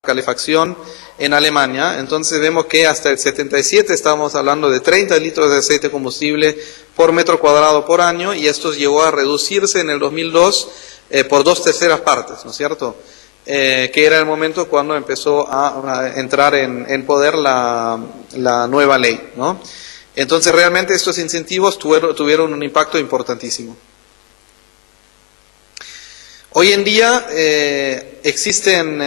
calefacción en Alemania. Entonces vemos que hasta el 77 estábamos hablando de 30 litros de aceite combustible por metro cuadrado por año, y esto llegó a reducirse en el 2002 por 2/3 partes, ¿no es cierto? Que era el momento cuando empezó a entrar en poder la nueva ley, ¿no? Entonces realmente estos incentivos tuvieron un impacto importantísimo. Hoy en día existen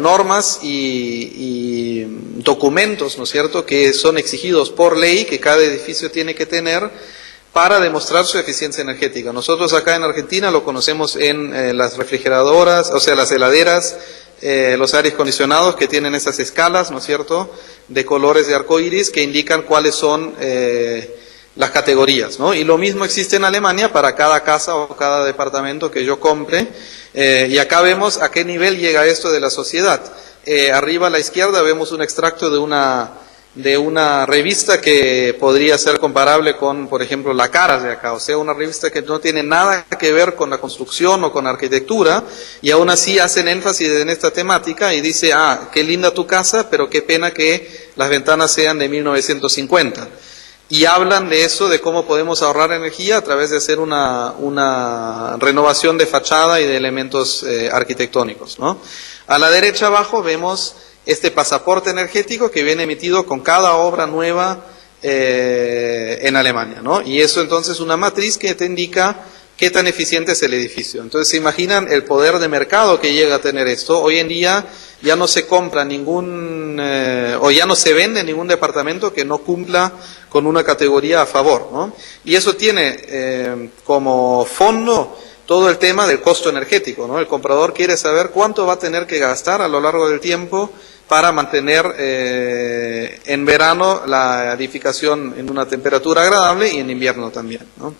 normas y documentos, ¿no es cierto?, que son exigidos por ley, que cada edificio tiene que tener para demostrar su eficiencia energética. Nosotros acá en Argentina lo conocemos en las refrigeradoras, o sea, las heladeras, los aires acondicionados que tienen esas escalas, ¿no es cierto?, de colores de arco iris que indican cuáles son las categorías, ¿no? Y lo mismo existe en Alemania para cada casa o cada departamento que yo compre, y acá vemos a qué nivel llega esto de la sociedad. Arriba a la izquierda vemos un extracto de una revista que podría ser comparable con, por ejemplo, La Cara de acá, o sea, una revista que no tiene nada que ver con la construcción o con arquitectura, y aún así hacen énfasis en esta temática y dice, qué linda tu casa, pero qué pena que las ventanas sean de 1950. Y hablan de eso, de cómo podemos ahorrar energía a través de hacer una renovación de fachada y de elementos arquitectónicos, ¿no? A la derecha abajo vemos este pasaporte energético que viene emitido con cada obra nueva en Alemania, ¿no? Y eso entonces es una matriz que te indica qué tan eficiente es el edificio. Entonces se imaginan el poder de mercado que llega a tener esto. Hoy en día ya no se compra o ya no se vende ningún departamento que no cumpla con una categoría a favor, ¿no? Y eso tiene como fondo todo el tema del costo energético, ¿no? El comprador quiere saber cuánto va a tener que gastar a lo largo del tiempo para mantener en verano la edificación en una temperatura agradable y en invierno también, ¿no?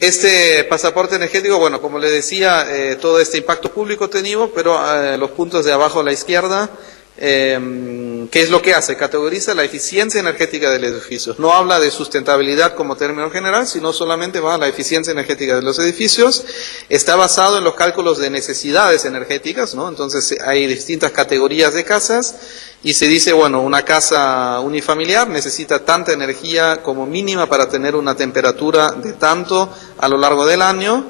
Este pasaporte energético, bueno, como le decía, todo este impacto público tenido, pero los puntos de abajo a la izquierda, ¿qué es lo que hace? Categoriza la eficiencia energética de los edificios. No habla de sustentabilidad como término general, sino solamente va a la eficiencia energética de los edificios. Está basado en los cálculos de necesidades energéticas, ¿no? Entonces hay distintas categorías de casas y se dice, bueno, una casa unifamiliar necesita tanta energía como mínima para tener una temperatura de tanto a lo largo del año.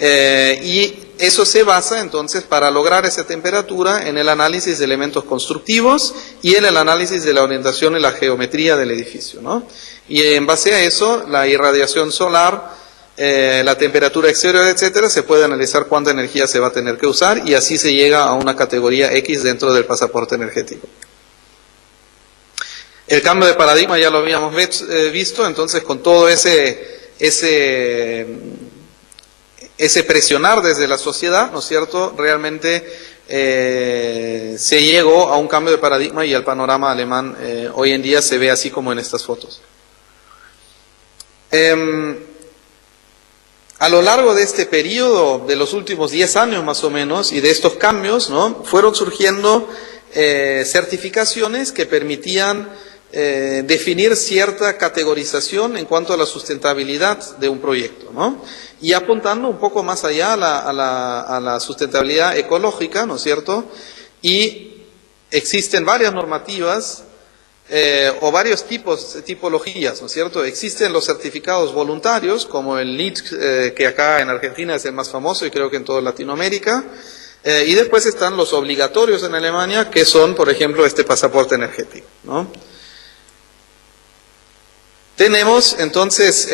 Y eso se basa entonces para lograr esa temperatura en el análisis de elementos constructivos y en el análisis de la orientación y la geometría del edificio, ¿no? Y en base a eso, la irradiación solar, la temperatura exterior, etcétera, se puede analizar cuánta energía se va a tener que usar y así se llega a una categoría X dentro del pasaporte energético. El cambio de paradigma ya lo habíamos visto, entonces con todo ese presionar desde la sociedad, ¿no es cierto?, realmente se llegó a un cambio de paradigma y el panorama alemán hoy en día se ve así como en estas fotos. A lo largo de este periodo, de los últimos 10 años más o menos, y de estos cambios, ¿no?, fueron surgiendo certificaciones que permitían definir cierta categorización en cuanto a la sustentabilidad de un proyecto, ¿no? Y apuntando un poco más allá a la sustentabilidad ecológica, ¿no es cierto? Y existen varias normativas o varios tipologías, ¿no es cierto? Existen los certificados voluntarios, como el LEED, que acá en Argentina es el más famoso y creo que en toda Latinoamérica. Y después están los obligatorios en Alemania, que son, por ejemplo, este pasaporte energético, ¿no? Tenemos entonces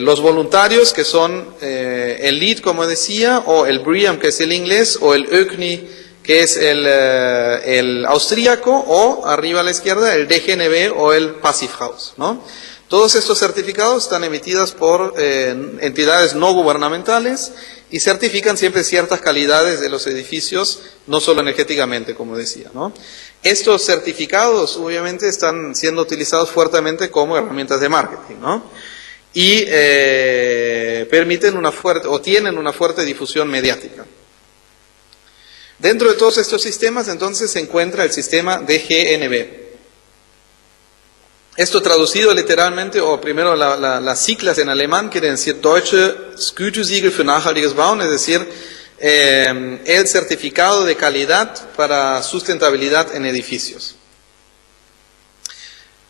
los voluntarios, que son el LEED, como decía, o el BREEAM, que es el inglés, o el ÖCNI, que es el austríaco, o arriba a la izquierda el DGNB o el Passivhaus, ¿no? Todos estos certificados están emitidos por entidades no gubernamentales y certifican siempre ciertas calidades de los edificios, no solo energéticamente, como decía, ¿no? Estos certificados obviamente están siendo utilizados fuertemente como herramientas de marketing, ¿no? Y permiten tienen una fuerte difusión mediática. Dentro de todos estos sistemas entonces se encuentra el sistema DGNB. Esto traducido literalmente, o primero las siglas en alemán quieren decir Deutsche Gütesiegel für nachhaltiges Bauen, es decir, el certificado de calidad para sustentabilidad en edificios.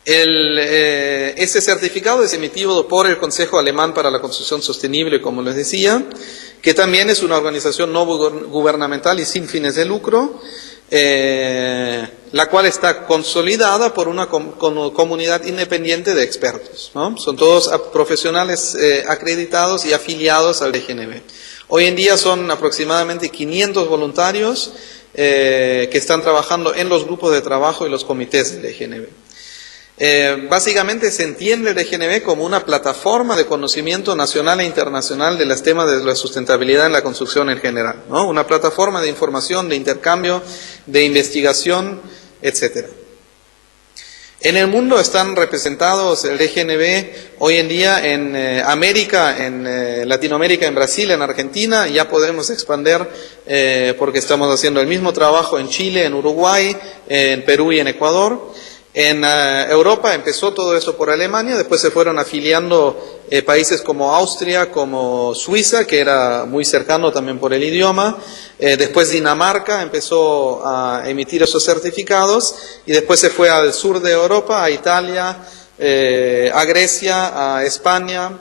Ese certificado es emitido por el Consejo Alemán para la Construcción Sostenible, como les decía, que también es una organización no gubernamental y sin fines de lucro, la cual está consolidada por una comunidad independiente de expertos, ¿no? Son todos profesionales acreditados y afiliados al DGNB. Hoy en día son aproximadamente 500 voluntarios que están trabajando en los grupos de trabajo y los comités del DGNB. Básicamente se entiende el DGNB como una plataforma de conocimiento nacional e internacional de los temas de la sustentabilidad en la construcción en general, ¿no? Una plataforma de información, de intercambio, de investigación, etcétera. En el mundo están representados el DGNB hoy en día en América, en Latinoamérica, en Brasil, en Argentina. Ya podemos expandir porque estamos haciendo el mismo trabajo en Chile, en Uruguay, en Perú y en Ecuador. En Europa empezó todo eso por Alemania, después se fueron afiliando países como Austria, como Suiza, que era muy cercano también por el idioma. Después Dinamarca empezó a emitir esos certificados y después se fue al sur de Europa, a Italia, a Grecia, a España,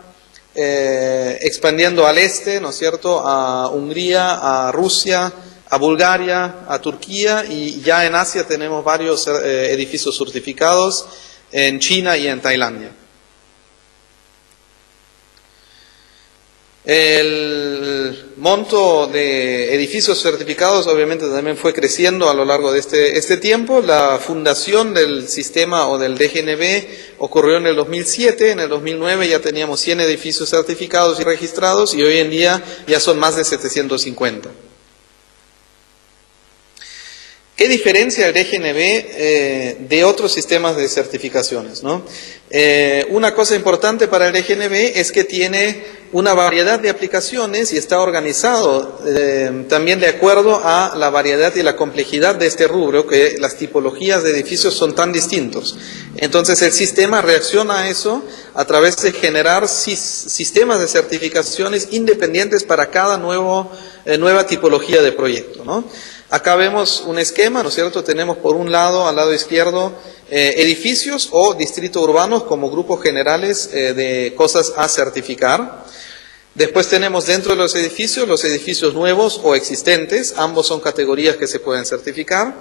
expandiendo al este, ¿no es cierto?, a Hungría, a Rusia, a Bulgaria, a Turquía, y ya en Asia tenemos varios edificios certificados, en China y en Tailandia. El monto de edificios certificados obviamente también fue creciendo a lo largo de este tiempo. La fundación del sistema o del DGNB ocurrió en el 2007, en el 2009 ya teníamos 100 edificios certificados y registrados y hoy en día ya son más de 750. ¿Qué diferencia el DGNB de otros sistemas de certificaciones, ¿no? Una cosa importante para el DGNB es que tiene una variedad de aplicaciones y está organizado también de acuerdo a la variedad y la complejidad de este rubro, que las tipologías de edificios son tan distintos. Entonces el sistema reacciona a eso a través de generar sistemas de certificaciones independientes para cada nueva tipología de proyecto, ¿no? Acá vemos un esquema, ¿no es cierto? Tenemos por un lado, al lado izquierdo, edificios o distritos urbanos como grupos generales de cosas a certificar. Después tenemos dentro de los edificios nuevos o existentes, ambos son categorías que se pueden certificar.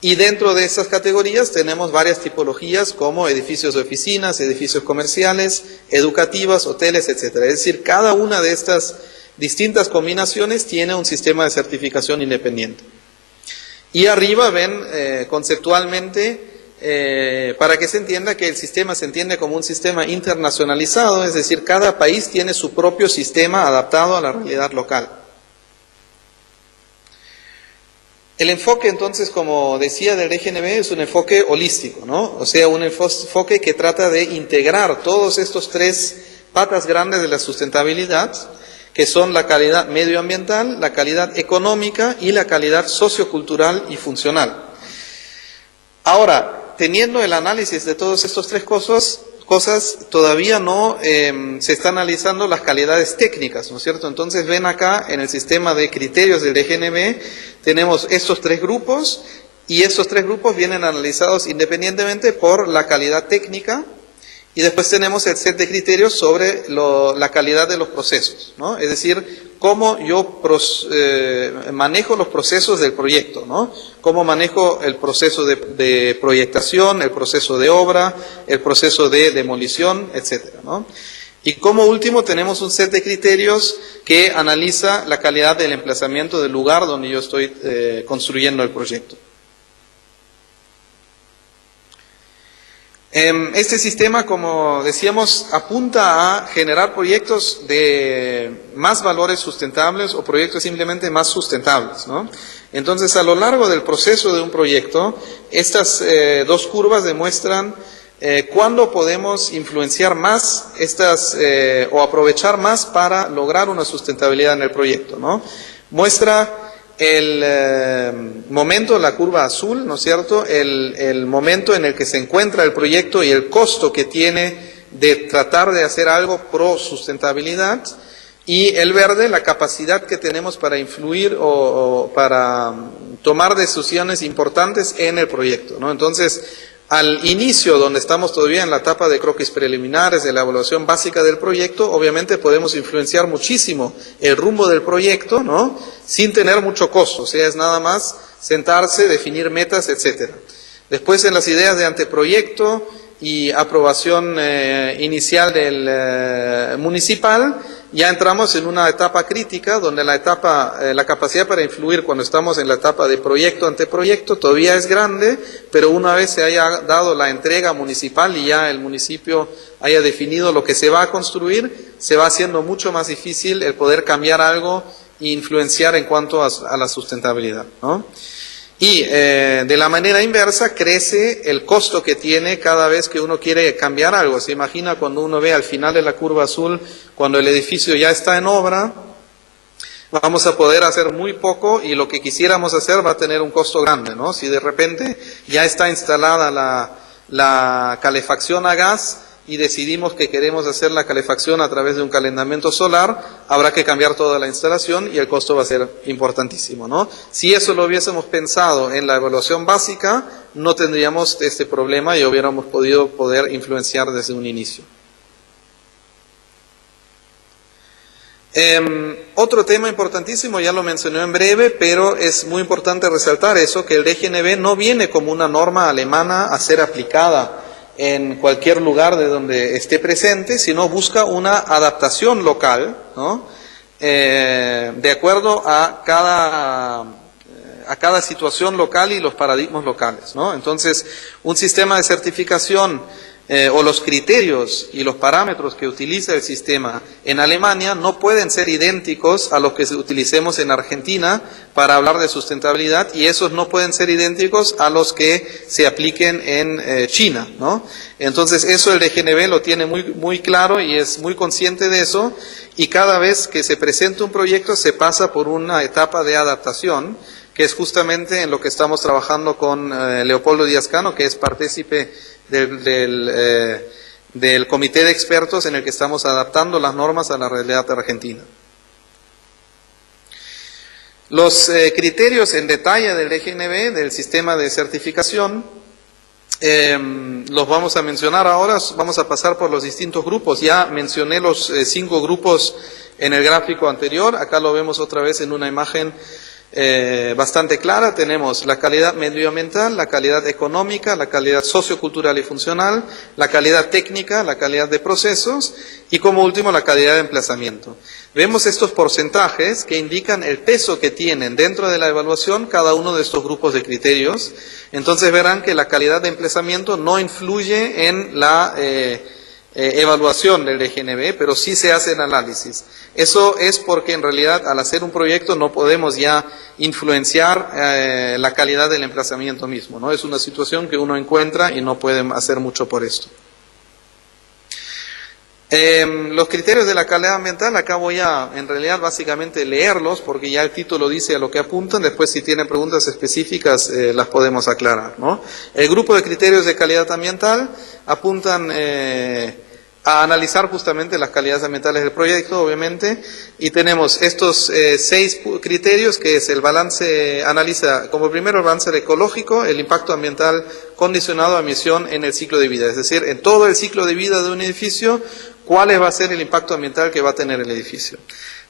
Y dentro de esas categorías tenemos varias tipologías como edificios de oficinas, edificios comerciales, educativas, hoteles, etcétera. Es decir, cada una de estas distintas combinaciones tiene un sistema de certificación independiente. Y arriba ven conceptualmente, para que se entienda que el sistema se entiende como un sistema internacionalizado, es decir, cada país tiene su propio sistema adaptado a la realidad local. El enfoque entonces, como decía, del DGNB es un enfoque holístico, ¿no? O sea, un enfoque que trata de integrar todos estos tres patas grandes de la sustentabilidad, que son la calidad medioambiental, la calidad económica y la calidad sociocultural y funcional. Ahora, teniendo el análisis de todas estas tres cosas todavía no se están analizando las calidades técnicas, ¿no es cierto? Entonces ven acá en el sistema de criterios del DGNB, tenemos estos tres grupos y estos tres grupos vienen analizados independientemente por la calidad técnica. Y después tenemos el set de criterios sobre la calidad de los procesos, ¿no? Es decir, cómo yo manejo los procesos del proyecto, ¿no? Cómo manejo el proceso de proyectación, el proceso de obra, el proceso de demolición, etcétera, ¿no? Y como último tenemos un set de criterios que analiza la calidad del emplazamiento del lugar donde yo estoy construyendo el proyecto. Este sistema, como decíamos, apunta a generar proyectos de más valores sustentables o proyectos simplemente más sustentables, ¿no? Entonces, a lo largo del proceso de un proyecto, estas dos curvas demuestran cuándo podemos influenciar más o aprovechar más para lograr una sustentabilidad en el proyecto, ¿no? Muestra el momento, la curva azul, ¿no es cierto?, el momento en el que se encuentra el proyecto y el costo que tiene de tratar de hacer algo pro sustentabilidad. y el verde, la capacidad que tenemos para influir o para tomar decisiones importantes en el proyecto, ¿no? Entonces, al inicio, donde estamos todavía en la etapa de croquis preliminares, de la evaluación básica del proyecto, obviamente podemos influenciar muchísimo el rumbo del proyecto, ¿no? Sin tener mucho costo, o sea, es nada más sentarse, definir metas, etcétera. Después, en las ideas de anteproyecto y aprobación inicial del municipal, ya entramos en una etapa crítica donde la capacidad para influir cuando estamos en la etapa de proyecto anteproyecto todavía es grande, pero una vez se haya dado la entrega municipal y ya el municipio haya definido lo que se va a construir, se va haciendo mucho más difícil el poder cambiar algo e influenciar en cuanto a la sustentabilidad, ¿no? Y de la manera inversa crece el costo que tiene cada vez que uno quiere cambiar algo. Se imagina cuando uno ve al final de la curva azul, cuando el edificio ya está en obra, vamos a poder hacer muy poco y lo que quisiéramos hacer va a tener un costo grande, ¿no? Si de repente ya está instalada la calefacción a gas y decidimos que queremos hacer la calefacción a través de un calentamiento solar, habrá que cambiar toda la instalación y el costo va a ser importantísimo, ¿no? Si eso lo hubiésemos pensado en la evaluación básica, no tendríamos este problema y hubiéramos poder influenciar desde un inicio. Otro tema importantísimo, ya lo mencioné en breve, pero es muy importante resaltar eso, que el DGNB no viene como una norma alemana a ser aplicada en cualquier lugar de donde esté presente, sino busca una adaptación local, ¿no? De acuerdo a cada situación local y los paradigmas locales, ¿no? Entonces, un sistema de certificación o los criterios y los parámetros que utiliza el sistema en Alemania no pueden ser idénticos a los que utilicemos en Argentina para hablar de sustentabilidad, y esos no pueden ser idénticos a los que se apliquen en China, ¿no? Entonces eso el DGNB lo tiene muy claro y es muy consciente de eso, y cada vez que se presenta un proyecto se pasa por una etapa de adaptación, que es justamente en lo que estamos trabajando con Leopoldo Díaz Cano, que es partícipe del comité de expertos en el que estamos adaptando las normas a la realidad argentina. Los criterios en detalle del DGNB, del sistema de certificación, los vamos a mencionar ahora. Vamos a pasar por los distintos grupos. Ya mencioné los 5 grupos en el gráfico anterior, acá lo vemos otra vez en una imagen bastante clara. Tenemos la calidad medioambiental, la calidad económica, la calidad sociocultural y funcional, la calidad técnica, la calidad de procesos y como último la calidad de emplazamiento. Vemos estos porcentajes que indican el peso que tienen dentro de la evaluación cada uno de estos grupos de criterios. Entonces verán que la calidad de emplazamiento no influye en la evaluación del DGNB, pero sí se hace el análisis. Eso es porque en realidad al hacer un proyecto no podemos ya influenciar la calidad del emplazamiento mismo, ¿no? Es una situación que uno encuentra y no puede hacer mucho por esto. Los criterios de la calidad ambiental, acá voy a en realidad básicamente leerlos porque ya el título dice a lo que apuntan. Después si tienen preguntas específicas las podemos aclarar, ¿no? El grupo de criterios de calidad ambiental apuntan a analizar justamente las calidades ambientales del proyecto, obviamente, y tenemos estos 6 criterios, que es el balance, analiza como primero el balance ecológico, el impacto ambiental condicionado a emisión en el ciclo de vida, es decir, en todo el ciclo de vida de un edificio, cuál va a ser el impacto ambiental que va a tener el edificio.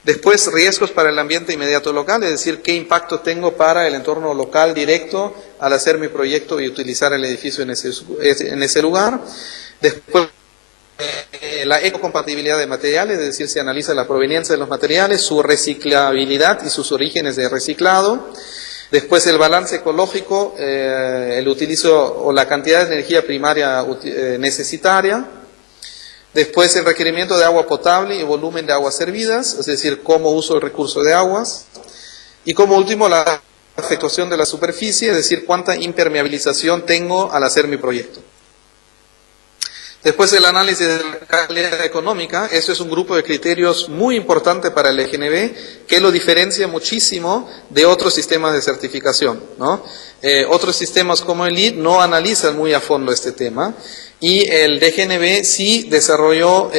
Después, riesgos para el ambiente inmediato local, es decir, qué impacto tengo para el entorno local directo al hacer mi proyecto y utilizar el edificio en ese lugar. Después, la ecocompatibilidad de materiales, es decir, se analiza la proveniencia de los materiales, su reciclabilidad y sus orígenes de reciclado. Después el balance ecológico, el utilizo o la cantidad de energía primaria necesitaria. Después el requerimiento de agua potable y volumen de aguas servidas, es decir, cómo uso el recurso de aguas. Y como último la afectación de la superficie, es decir, cuánta impermeabilización tengo al hacer mi proyecto. Después el análisis de la calidad económica, eso es un grupo de criterios muy importante para el DGNB, que lo diferencia muchísimo de otros sistemas de certificación, ¿no? Otros sistemas como el LEED no analizan muy a fondo este tema, y el DGNB sí desarrolló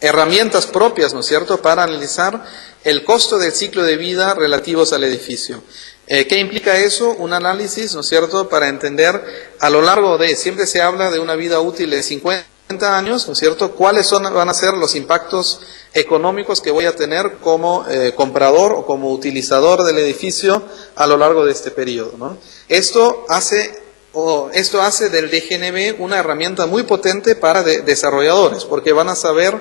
herramientas propias, ¿no es cierto?, para analizar el costo del ciclo de vida relativos al edificio. ¿Qué implica eso? Un análisis, ¿no es cierto?, para entender a lo largo de, siempre se habla de una vida útil de 50 años, ¿no es cierto?, cuáles van a ser los impactos económicos que voy a tener como comprador o como utilizador del edificio a lo largo de este periodo, ¿no? Esto hace del DGNB una herramienta muy potente para desarrolladores, porque van a saber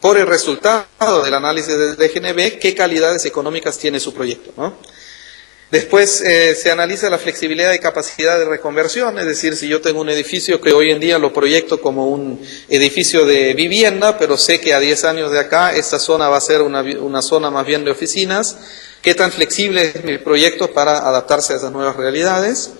por el resultado del análisis del DGNB qué calidades económicas tiene su proyecto, ¿no? Después se analiza la flexibilidad y capacidad de reconversión, es decir, si yo tengo un edificio que hoy en día lo proyecto como un edificio de vivienda, pero sé que a 10 años de acá esta zona va a ser una zona más bien de oficinas, qué tan flexible es mi proyecto para adaptarse a esas nuevas realidades.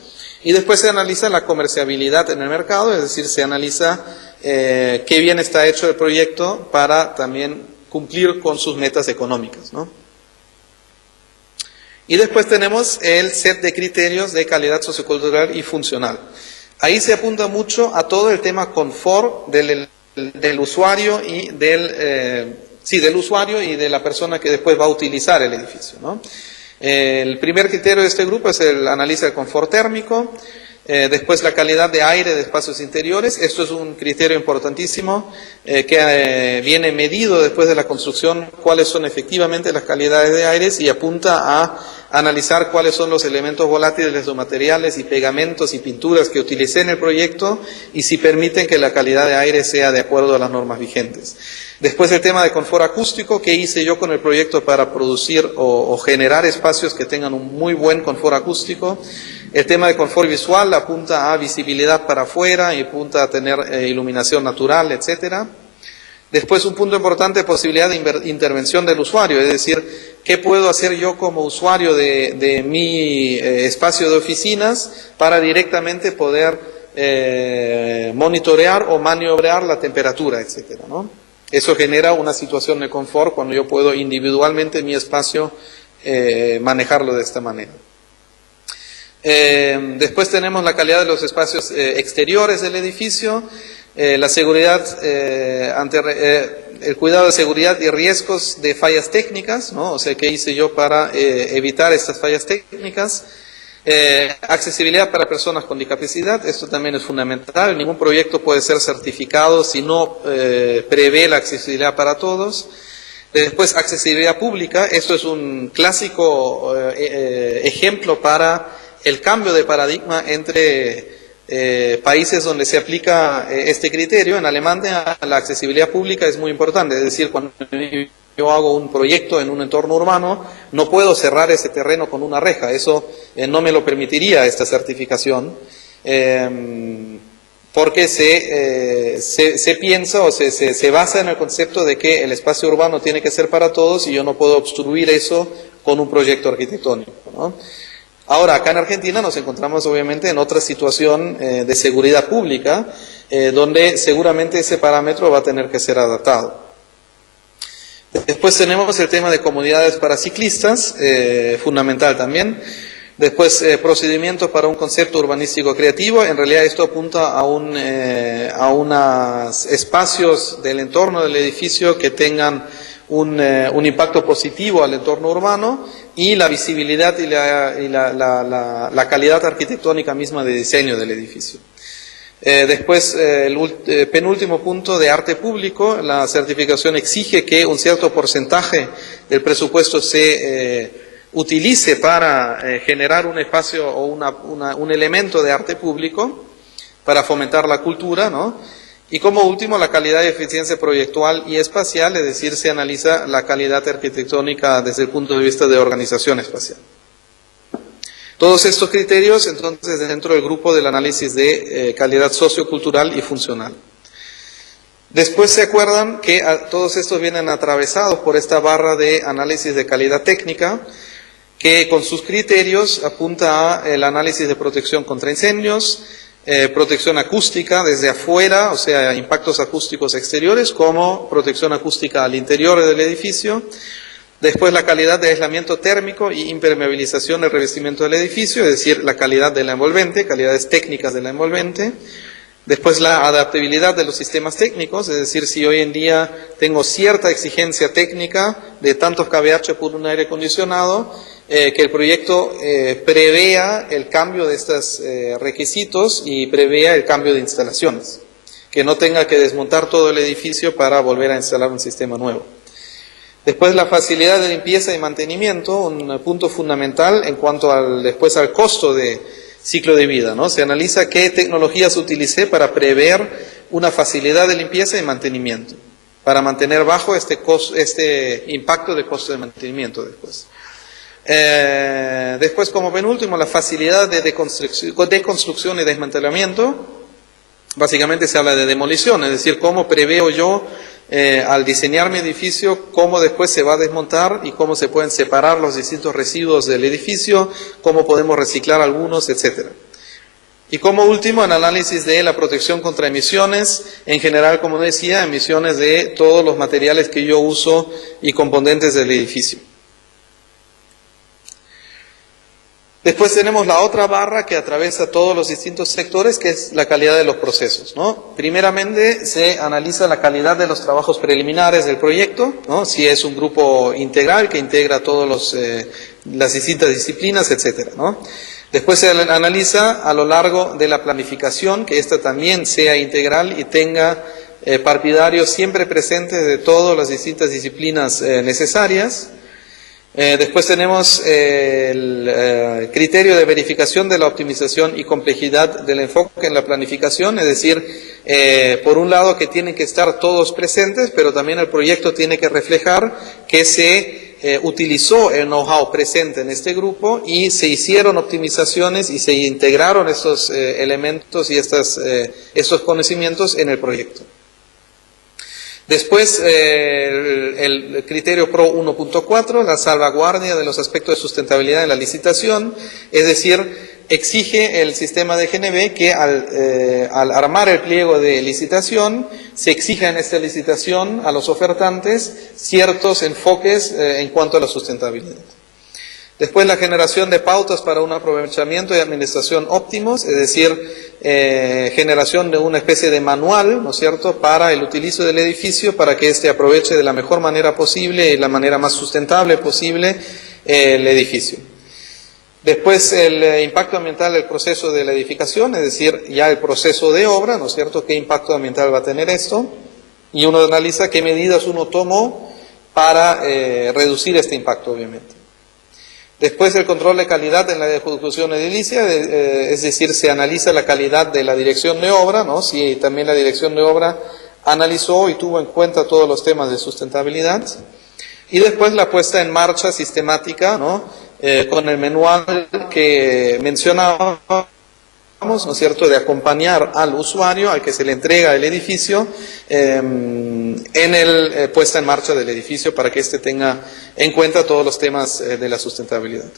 Y después se analiza la comerciabilidad en el mercado, es decir, se analiza qué bien está hecho el proyecto para también cumplir con sus metas económicas, ¿no? Y después tenemos el set de criterios de calidad sociocultural y funcional. Ahí se apunta mucho a todo el tema confort del usuario y del usuario y de la persona que después va a utilizar el edificio, ¿no? El primer criterio de este grupo es el análisis del confort térmico. Después la calidad de aire de espacios interiores. Esto es un criterio importantísimo que viene medido después de la construcción cuáles son efectivamente las calidades de aires y apunta a analizar cuáles son los elementos volátiles o materiales y pegamentos y pinturas que utilicé en el proyecto y si permiten que la calidad de aire sea de acuerdo a las normas vigentes. Después el tema de confort acústico, ¿qué hice yo con el proyecto para producir o generar espacios que tengan un muy buen confort acústico? El tema de confort visual apunta a visibilidad para afuera y apunta a tener iluminación natural, etcétera. Después un punto importante, posibilidad de intervención del usuario, es decir, ¿qué puedo hacer yo como usuario de mi espacio de oficinas para directamente poder monitorear o maniobrar la temperatura, etcétera, ¿no? Eso genera una situación de confort cuando yo puedo individualmente en mi espacio manejarlo de esta manera. Después tenemos la calidad de los espacios exteriores del edificio, la seguridad, el cuidado de seguridad y riesgos de fallas técnicas, ¿no? O sea, ¿qué hice yo para evitar estas fallas técnicas? Accesibilidad para personas con discapacidad, esto también es fundamental. Ningún proyecto puede ser certificado si no prevé la accesibilidad para todos. Después, accesibilidad pública, esto es un clásico ejemplo para el cambio de paradigma entre países donde se aplica este criterio. En Alemania la accesibilidad pública es muy importante, es decir, cuando yo hago un proyecto en un entorno urbano, no puedo cerrar ese terreno con una reja, eso no me lo permitiría esta certificación, porque se piensa o se basa en el concepto de que el espacio urbano tiene que ser para todos y yo no puedo obstruir eso con un proyecto arquitectónico, ¿no? Ahora, acá en Argentina nos encontramos obviamente en otra situación de seguridad pública, donde seguramente ese parámetro va a tener que ser adaptado. Después tenemos el tema de comunidades para ciclistas, fundamental también. Después, procedimientos para un concepto urbanístico creativo. En realidad esto apunta a unos espacios del entorno del edificio que tengan un impacto positivo al entorno urbano y la visibilidad y la calidad arquitectónica misma de diseño del edificio. Después, el penúltimo punto de arte público, la certificación exige que un cierto porcentaje del presupuesto se utilice para generar un espacio o un elemento de arte público para fomentar la cultura, ¿no? Y como último, la calidad y eficiencia proyectual y espacial, es decir, se analiza la calidad arquitectónica desde el punto de vista de organización espacial. Todos estos criterios, entonces, dentro del grupo del análisis de calidad sociocultural y funcional. Después se acuerdan que todos estos vienen atravesados por esta barra de análisis de calidad técnica, que con sus criterios apunta al análisis de protección contra incendios, protección acústica desde afuera, o sea, impactos acústicos exteriores, como protección acústica al interior del edificio. Después la calidad de aislamiento térmico y impermeabilización del revestimiento del edificio, es decir, la calidad de la envolvente, calidades técnicas de la envolvente. Después la adaptabilidad de los sistemas técnicos, es decir, si hoy en día tengo cierta exigencia técnica de tantos kVh por un aire acondicionado, que el proyecto prevea el cambio de estos requisitos y prevea el cambio de instalaciones, que no tenga que desmontar todo el edificio para volver a instalar un sistema nuevo. Después la facilidad de limpieza y mantenimiento, un punto fundamental en cuanto después al costo de ciclo de vida, ¿no? Se analiza qué tecnologías utilicé para prever una facilidad de limpieza y mantenimiento, para mantener bajo este impacto de costo de mantenimiento después. Después, como penúltimo, la facilidad de deconstrucción y desmantelamiento. Básicamente se habla de demolición, es decir, cómo preveo yo al diseñar mi edificio, cómo después se va a desmontar y cómo se pueden separar los distintos residuos del edificio, cómo podemos reciclar algunos, etc. Y como último, el análisis de la protección contra emisiones, en general, como decía, emisiones de todos los materiales que yo uso y componentes del edificio. Después tenemos la otra barra que atraviesa todos los distintos sectores, que es la calidad de los procesos, ¿no? Primeramente se analiza la calidad de los trabajos preliminares del proyecto, ¿no? Si es un grupo integral que integra todas las distintas disciplinas, etcétera, ¿no? Después se analiza a lo largo de la planificación, que ésta también sea integral y tenga partidarios siempre presentes de todas las distintas disciplinas necesarias. Después tenemos el criterio de verificación de la optimización y complejidad del enfoque en la planificación, es decir, por un lado que tienen que estar todos presentes, pero también el proyecto tiene que reflejar que se utilizó el know-how presente en este grupo y se hicieron optimizaciones y se integraron estos elementos y estos conocimientos en el proyecto. Después, el criterio PRO 1.4, la salvaguardia de los aspectos de sustentabilidad en la licitación, es decir, exige el sistema de GNB que al armar el pliego de licitación, se exija en esta licitación a los ofertantes ciertos enfoques en cuanto a la sustentabilidad. Después la generación de pautas para un aprovechamiento y administración óptimos, es decir, generación de una especie de manual, ¿no es cierto?, para el utilizo del edificio, para que éste aproveche de la mejor manera posible y la manera más sustentable posible el edificio. Después el impacto ambiental del proceso de la edificación, es decir, ya el proceso de obra, ¿no es cierto?, qué impacto ambiental va a tener esto, y uno analiza qué medidas uno tomó para reducir este impacto, obviamente. Después el control de calidad en la ejecución edilicia, es decir, se analiza la calidad de la dirección de obra, ¿no? Si también la dirección de obra analizó y tuvo en cuenta todos los temas de sustentabilidad. Y después la puesta en marcha sistemática, ¿no? Con el manual que mencionábamos, ¿no es cierto?, de acompañar al usuario, al que se le entrega el edificio, en el puesta en marcha del edificio para que éste tenga en cuenta todos los temas de la sustentabilidad.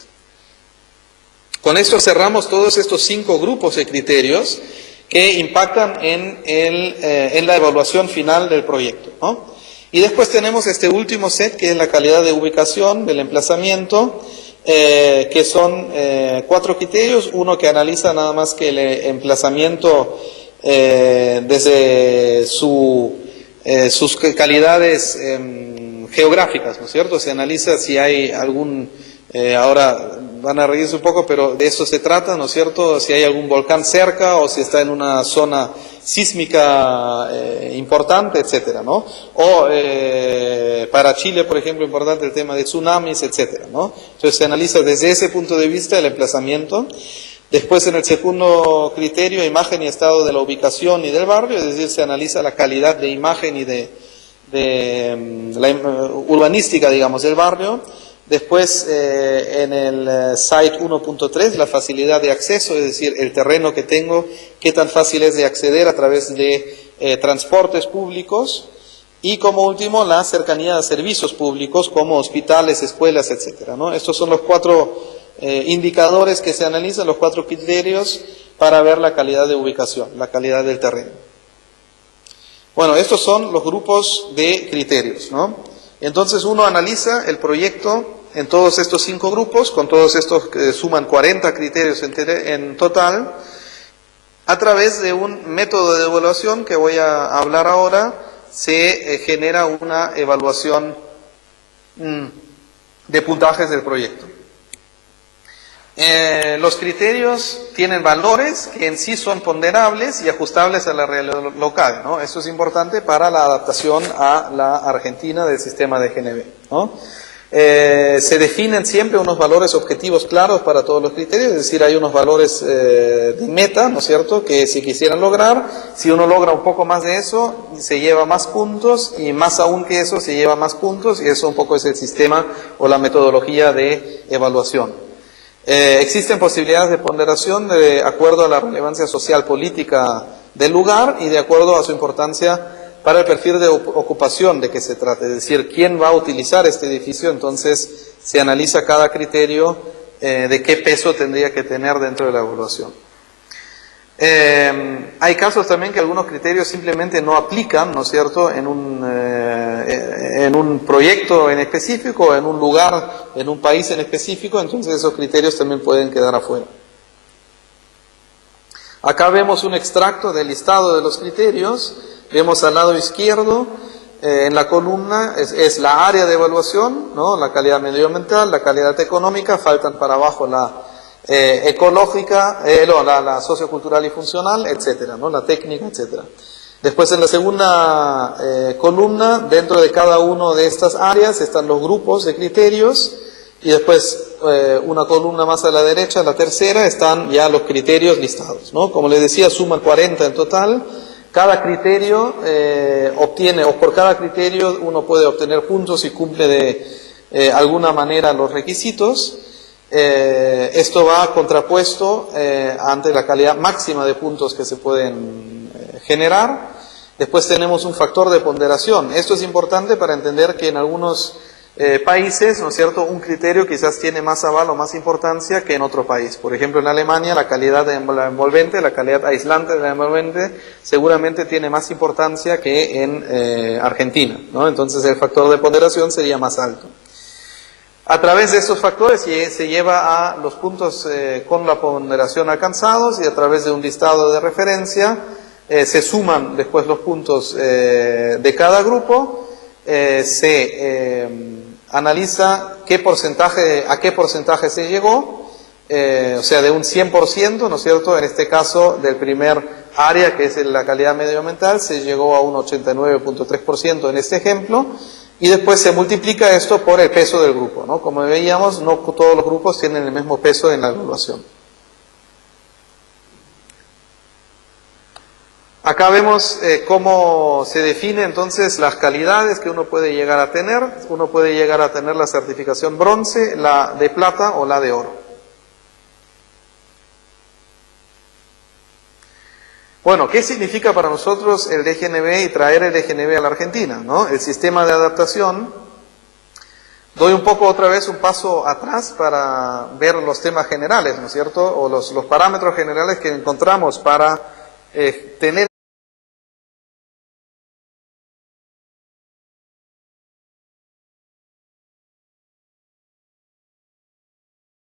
Con esto cerramos todos estos 5 grupos de criterios que impactan en la evaluación final del proyecto, ¿no? Y después tenemos este último set que es la calidad de ubicación del emplazamiento, que son 4 criterios, uno que analiza nada más que el emplazamiento desde sus calidades geográficas, ¿no es cierto? Se analiza si hay algún, ahora van a reírse un poco, pero de eso se trata, ¿no es cierto? Si hay algún volcán cerca o si está en una zona sísmica importante, etcétera, ¿no? O para Chile, por ejemplo, importante el tema de tsunamis, etcétera, ¿no? Entonces se analiza desde ese punto de vista el emplazamiento. Después, en el segundo criterio, imagen y estado de la ubicación y del barrio, es decir, se analiza la calidad de imagen y de la urbanística, digamos, del barrio. Después, en el Site 1.3, la facilidad de acceso, es decir, el terreno que tengo, qué tan fácil es de acceder a través de transportes públicos. Y como último, la cercanía a servicios públicos como hospitales, escuelas, etcétera, ¿no? Estos son los 4 indicadores que se analizan, los 4 criterios para ver la calidad de ubicación, la calidad del terreno. Bueno, estos son los grupos de criterios, ¿no? Entonces uno analiza el proyecto en todos estos 5 grupos, con todos estos que suman 40 criterios en total, A través de un método de evaluación que voy a hablar ahora, se genera una evaluación de puntajes del proyecto. Los criterios tienen valores que en sí son ponderables y ajustables a la realidad local, ¿no? Eso es importante para la adaptación a la Argentina del sistema de GNB, ¿no? Se definen siempre unos valores objetivos claros para todos los criterios, es decir, hay unos valores de meta, ¿no es cierto?, que si quisieran lograr, si uno logra un poco más de eso, se lleva más puntos, y más aún que eso, se lleva más puntos, y eso un poco es el sistema o la metodología de evaluación. Existen posibilidades de ponderación de acuerdo a la relevancia social política del lugar y de acuerdo a su importancia para el perfil de ocupación de que se trate, es decir, quién va a utilizar este edificio. Entonces se analiza cada criterio de qué peso tendría que tener dentro de la evaluación. Hay casos también que algunos criterios simplemente no aplican, ¿no es cierto?, en un proyecto en específico, en un lugar, en un país en específico, entonces esos criterios también pueden quedar afuera. Acá vemos un extracto del listado de los criterios. Vemos al lado izquierdo, en la columna, es la área de evaluación, ¿no?, la calidad medioambiental, la calidad económica, faltan para abajo la ecológica, la sociocultural y funcional, etcétera, ¿no?, la técnica, etcétera. Después en la segunda columna, dentro de cada una de estas áreas están los grupos de criterios, y después una columna más a la derecha, la tercera, están ya los criterios listados, ¿no? Como les decía, suman 40 en total. Cada criterio obtiene, o por cada criterio uno puede obtener puntos si cumple de alguna manera los requisitos. Esto va contrapuesto ante la calidad máxima de puntos que se pueden generar. Después tenemos un factor de ponderación. Esto es importante para entender que en algunos países, ¿no es cierto?, un criterio quizás tiene más aval o más importancia que en otro país. Por ejemplo, en Alemania la calidad de la envolvente, la calidad aislante de la envolvente, seguramente tiene más importancia que en Argentina, ¿no? Entonces el factor de ponderación sería más alto. A través de estos factores se lleva a los puntos con la ponderación alcanzados, y a través de un listado de referencia se suman después los puntos de cada grupo, analiza a qué porcentaje se llegó, o sea, de un 100%, ¿no es cierto?, en este caso del primer área, que es la calidad medioambiental, se llegó a un 89.3% en este ejemplo, y después se multiplica esto por el peso del grupo, ¿no? Como veíamos, no todos los grupos tienen el mismo peso en la evaluación. Acá vemos cómo se define entonces las calidades que uno puede llegar a tener. Uno puede llegar a tener la certificación bronce, la de plata o la de oro. Bueno, ¿qué significa para nosotros el DGNB y traer el DGNB a la Argentina, ¿no? El sistema de adaptación. Doy un poco otra vez un paso atrás para ver los temas generales, ¿no es cierto?, o los parámetros generales que encontramos para tener